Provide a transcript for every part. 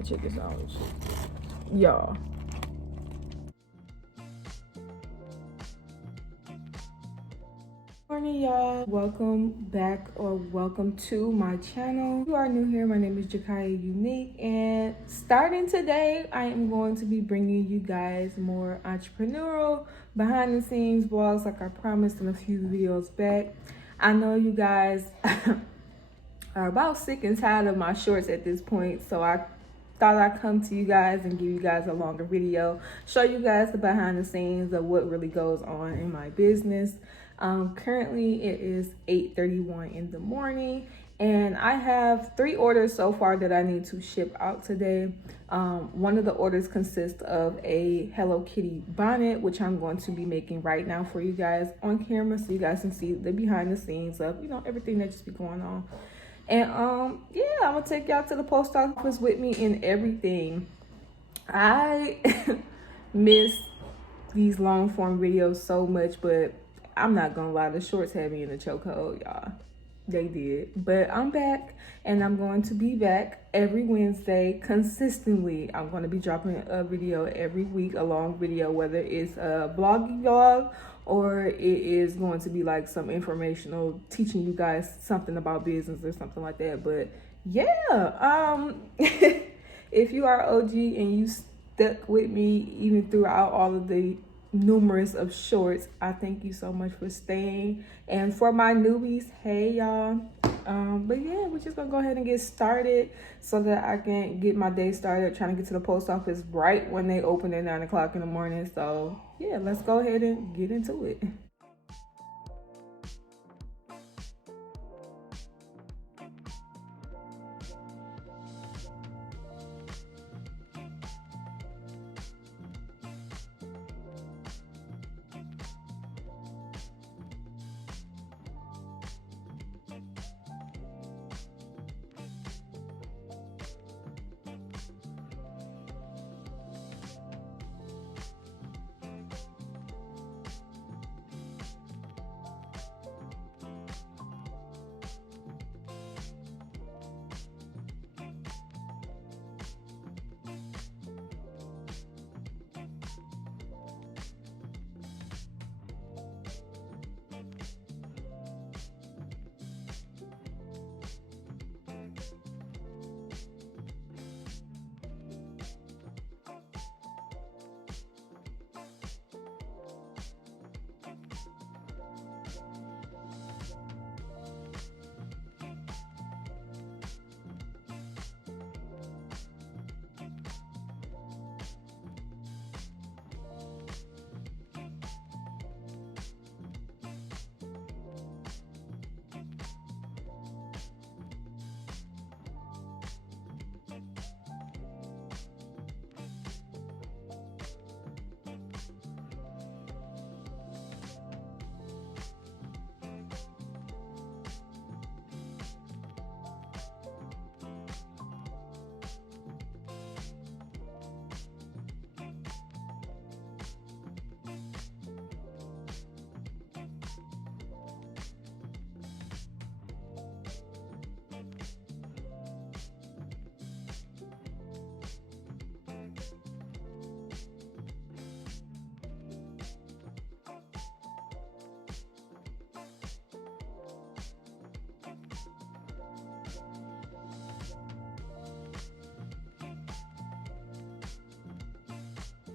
but check this out, y'all. Morning, y'all. Welcome back, or welcome to my channel. If you are new here, my name is Jakaya Unique, and starting today I am going to be bringing you guys more entrepreneurial behind the scenes vlogs like I promised in a few videos back. I know you guys are about sick and tired of my shorts at this point, so I thought I'd come to you guys and give you guys a longer video, show you guys the behind the scenes of what really goes on in my business. Currently it is 8:31 in the morning, and I have 3 orders so far that I need to ship out today. One of the orders consists of a Hello Kitty bonnet, which I'm going to be making right now for you guys on camera, so you guys can see the behind the scenes of, you know, everything that just be going on. And yeah, I'm gonna take y'all to the post office with me and everything. I miss these long form videos so much, but I'm not gonna lie, the shorts had me in the chokehold, y'all. They did. But I'm back, and I'm going to be back every Wednesday consistently. I'm going to be dropping a video every week, a long video, whether it's a blogging vlog or it is going to be like some informational, teaching you guys something about business or something like that. But yeah, if you are OG and you stuck with me even throughout all of the numerous of shorts, I thank you so much for staying. And for my newbies, hey y'all. But yeah, we're just gonna go ahead and get started so that I can get my day started, trying to get to the post office right when they open at 9 o'clock in the morning. So yeah, let's go ahead and get into it.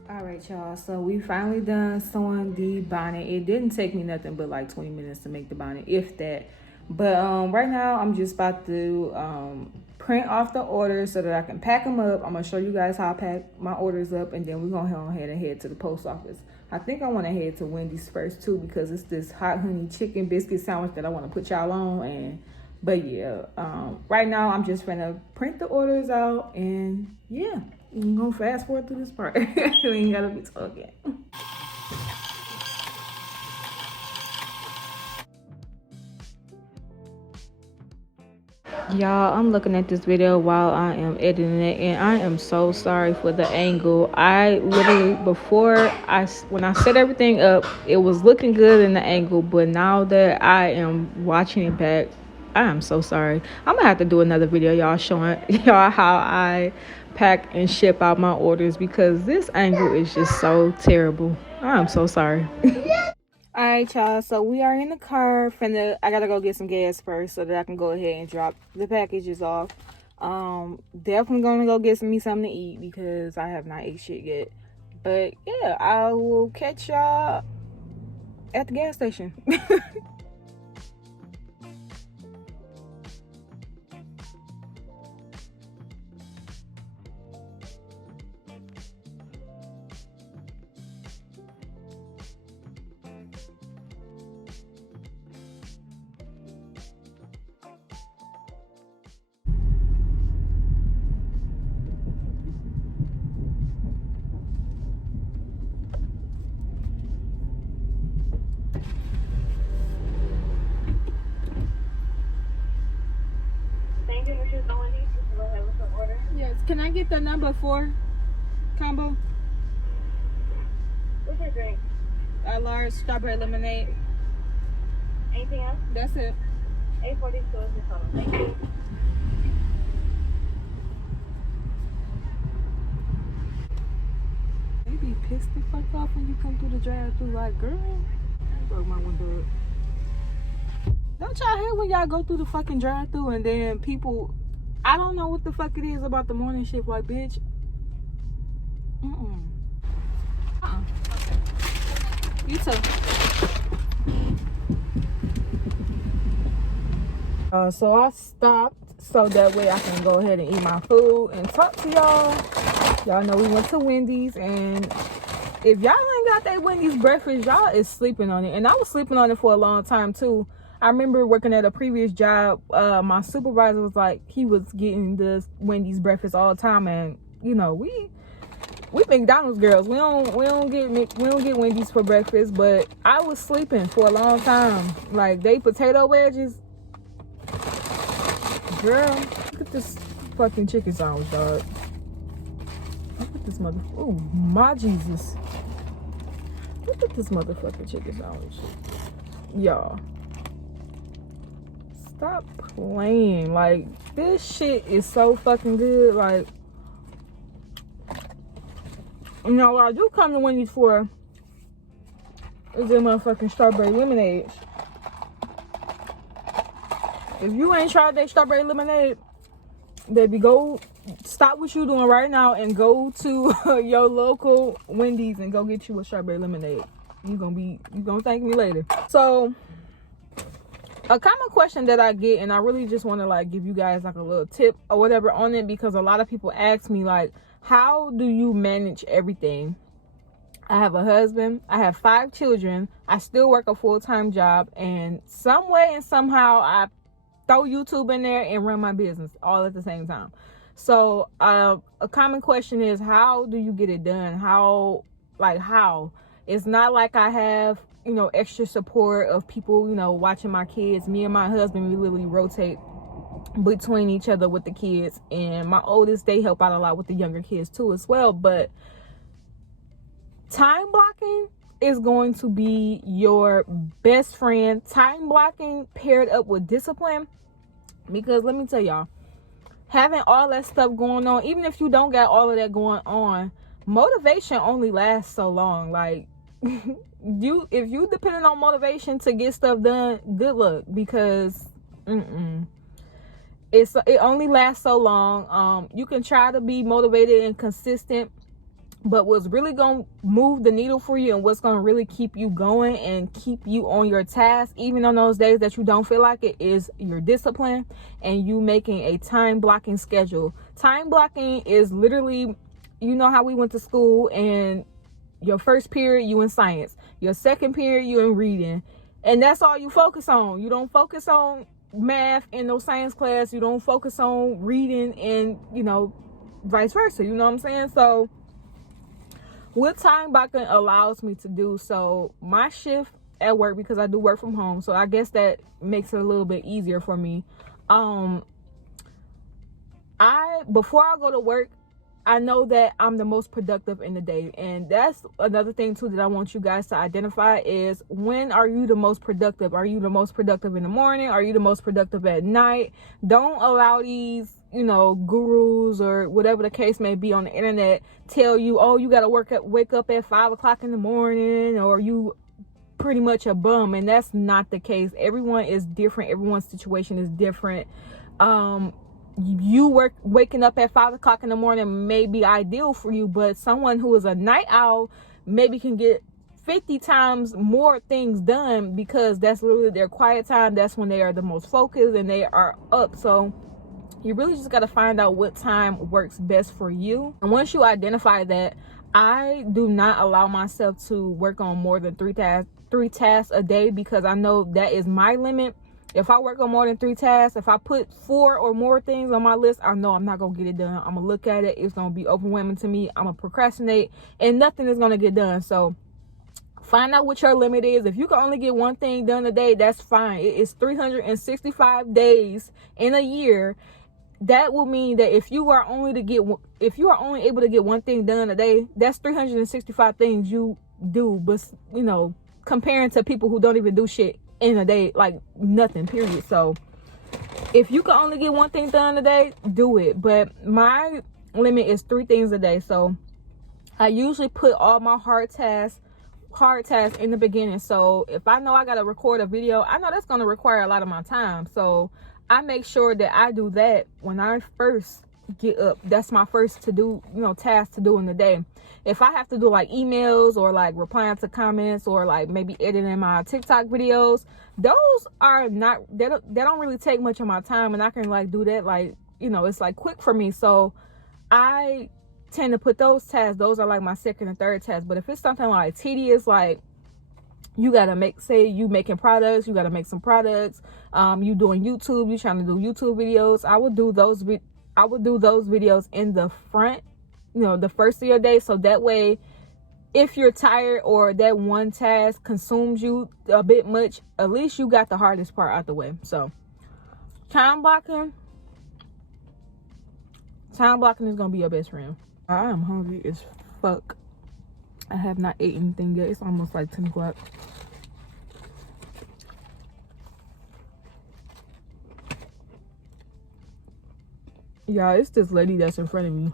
All right, y'all, so we finally done sewing the bonnet. It didn't take me nothing but like 20 minutes to make the bonnet, if that. But right now I'm just about to print off the orders so that I can pack them up. I'm gonna show you guys how I pack my orders up, and then we're gonna go ahead and head to the post office. I think I want to head to Wendy's first too, because it's this hot honey chicken biscuit sandwich that I want to put y'all on. And but yeah, right now I'm just gonna print the orders out, and yeah, I'm gonna fast forward through this part. We ain't gotta be talking. Y'all, I'm looking at this video while I am editing it, and I am so sorry for the angle. I literally, when I set everything up, it was looking good in the angle, but now that I am watching it back, I am so sorry. I'm gonna have to do another video, y'all, showing y'all how I pack and ship out my orders because this angle is just so terrible. I'm so sorry. All right, y'all. So we are in the car. I gotta go get some gas first so that I can go ahead and drop the packages off. Definitely gonna go get me something to eat because I have not ate shit yet. But yeah, I will catch y'all at the gas station. Yes, can I get the number 4 combo? What's your drink? A large strawberry lemonade. Anything else? That's it. 842 is your total. Thank you. They be pissed the fuck off when you come through the drive-thru. Like, girl, I broke my window up. Don't y'all hate when y'all go through the fucking drive-thru and then people, I don't know what the fuck it is about the morning shift. Like, bitch. You too. So I stopped so that way I can go ahead and eat my food and talk to y'all. Y'all know we went to Wendy's, and if y'all ain't got that Wendy's breakfast, y'all is sleeping on it. And I was sleeping on it for a long time too. I remember working at a previous job. My supervisor was like, he was getting the Wendy's breakfast all the time, and you know we McDonald's girls. We don't get Wendy's for breakfast, but I was sleeping for a long time. Like, they potato wedges. Girl, look at this fucking chicken sandwich, dog. Look at this oh my Jesus. Look at this motherfucking chicken sandwich. Y'all. Stop playing. Like, this shit is so fucking good. Like, you know what I do come to Wendy's for is the motherfucking strawberry lemonade. If you ain't tried that strawberry lemonade, baby, go stop what you doing right now and go to your local Wendy's and go get you a strawberry lemonade. You gonna thank me later. So a common question that I get, and I really just want to like give you guys like a little tip or whatever on it, because a lot of people ask me like, how do you manage everything? I have a husband, I have 5 children, I still work a full-time job, and some way and somehow I throw YouTube in there and run my business all at the same time. So a common question is, how do you get it done? How? It's not like I have, you know, extra support of people, you know, watching my kids. Me and my husband, we literally rotate between each other with the kids, and my oldest, they help out a lot with the younger kids too as well. But time blocking is going to be your best friend. Time blocking paired up with discipline, because let me tell y'all, having all that stuff going on, even if you don't got all of that going on, motivation only lasts so long. Like, if you depending on motivation to get stuff done, good luck, because it only lasts so long. You can try to be motivated and consistent, but what's really gonna move the needle for you and what's gonna really keep you going and keep you on your task, even on those days that you don't feel like it, is your discipline and you making a time blocking schedule. Time blocking is literally, you know how we went to school and your first period you in science, your second period you in reading, and that's all you focus on. You don't focus on math in no science class, you don't focus on reading, and you know, vice versa, you know what I'm saying? So what time blocking allows me to do, so my shift at work, because I do work from home, so I guess that makes it a little bit easier for me. Before I go to work, I know that I'm the most productive in the day. And that's another thing too that I want you guys to identify is, when are you the most productive? Are you the most productive in the morning? Are you the most productive at night? Don't allow these, you know, gurus or whatever the case may be on the internet tell you, oh, you got to wake up at 5 o'clock in the morning, or you pretty much a bum. And that's not the case. Everyone is different. Everyone's situation is different. Waking up at 5 o'clock in the morning may be ideal for you, but someone who is a night owl maybe can get 50 times more things done, because that's literally their quiet time. That's when they are the most focused and they are up. So you really just got to find out what time works best for you. And once you identify that, I do not allow myself to work on more than three tasks a day, because I know that is my limit. If I work on more than 3 tasks, if I put 4 or more things on my list, I know I'm not going to get it done. I'm going to look at it. It's going to be overwhelming to me. I'm going to procrastinate and nothing is going to get done. So find out what your limit is. If you can only get one thing done a day, that's fine. It is 365 days in a year. That will mean that if you are only able to get one thing done a day, that's 365 things you do. But, you know, comparing to people who don't even do shit in a day, like nothing, period. So if you can only get one thing done a day, do it. But my limit is 3 things a day. So I usually put all my hard tasks in the beginning. So if I know I got to record a video, I know that's going to require a lot of my time. So I make sure that I do that when I first get up. That's my first task to do in the day. If I have to do like emails or like replying to comments or like maybe editing my TikTok videos, those are not, they don't really take much of my time, and I can like do that, like, you know, it's like quick for me. So I tend to put those tasks, those are like my second and third tasks. But if it's something like tedious, like you gotta you making products, you gotta make some products, you doing YouTube, you trying to do YouTube videos, I would do those videos in the front, you know, the first of your day. So that way, if you're tired or that one task consumes you a bit much, at least you got the hardest part out the way. So time blocking is gonna be your best friend. I am hungry as fuck. I have not ate anything yet. It's almost like 10 o'clock. Yeah, it's this lady that's in front of me,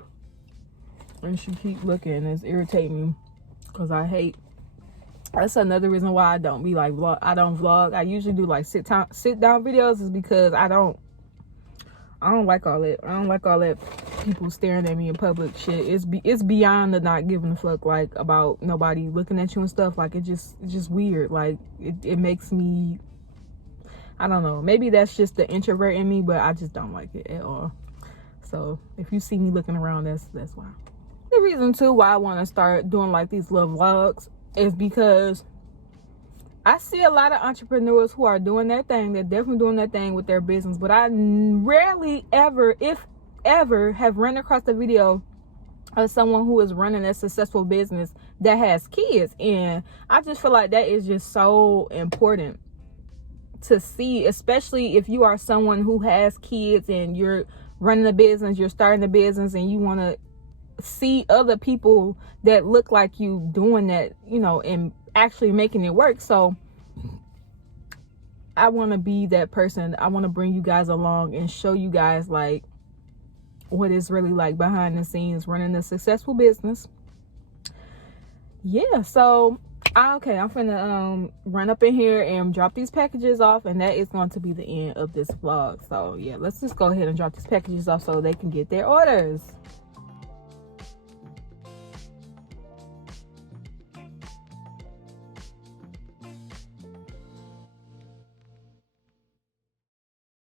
and she keep looking, and it's irritating me, because that's another reason why I don't be like I don't vlog. I usually do like sit down videos, is because I don't like all that. I don't like all that people staring at me in public shit. It's beyond the not giving a fuck, like, about nobody looking at you and stuff. Like, it's just weird. Like, it makes me, I don't know, maybe that's just the introvert in me, but I just don't like it at all. So if you see me looking around, that's why. The reason too why I want to start doing like these little vlogs is because I see a lot of entrepreneurs who are doing their thing. They're definitely doing their thing with their business, but I rarely ever, if ever, have run across a video of someone who is running a successful business that has kids. And I just feel like that is just so important to see, especially if you are someone who has kids and you're running a business, you're starting a business, and you want to see other people that look like you doing that, you know, and actually making it work. So I want to be that person. I want to bring you guys along and show you guys like what it's really like behind the scenes running a successful business. Yeah, so okay, I'm finna run up in here and drop these packages off, and that is going to be the end of this vlog. So yeah, let's just go ahead and drop these packages off so they can get their orders.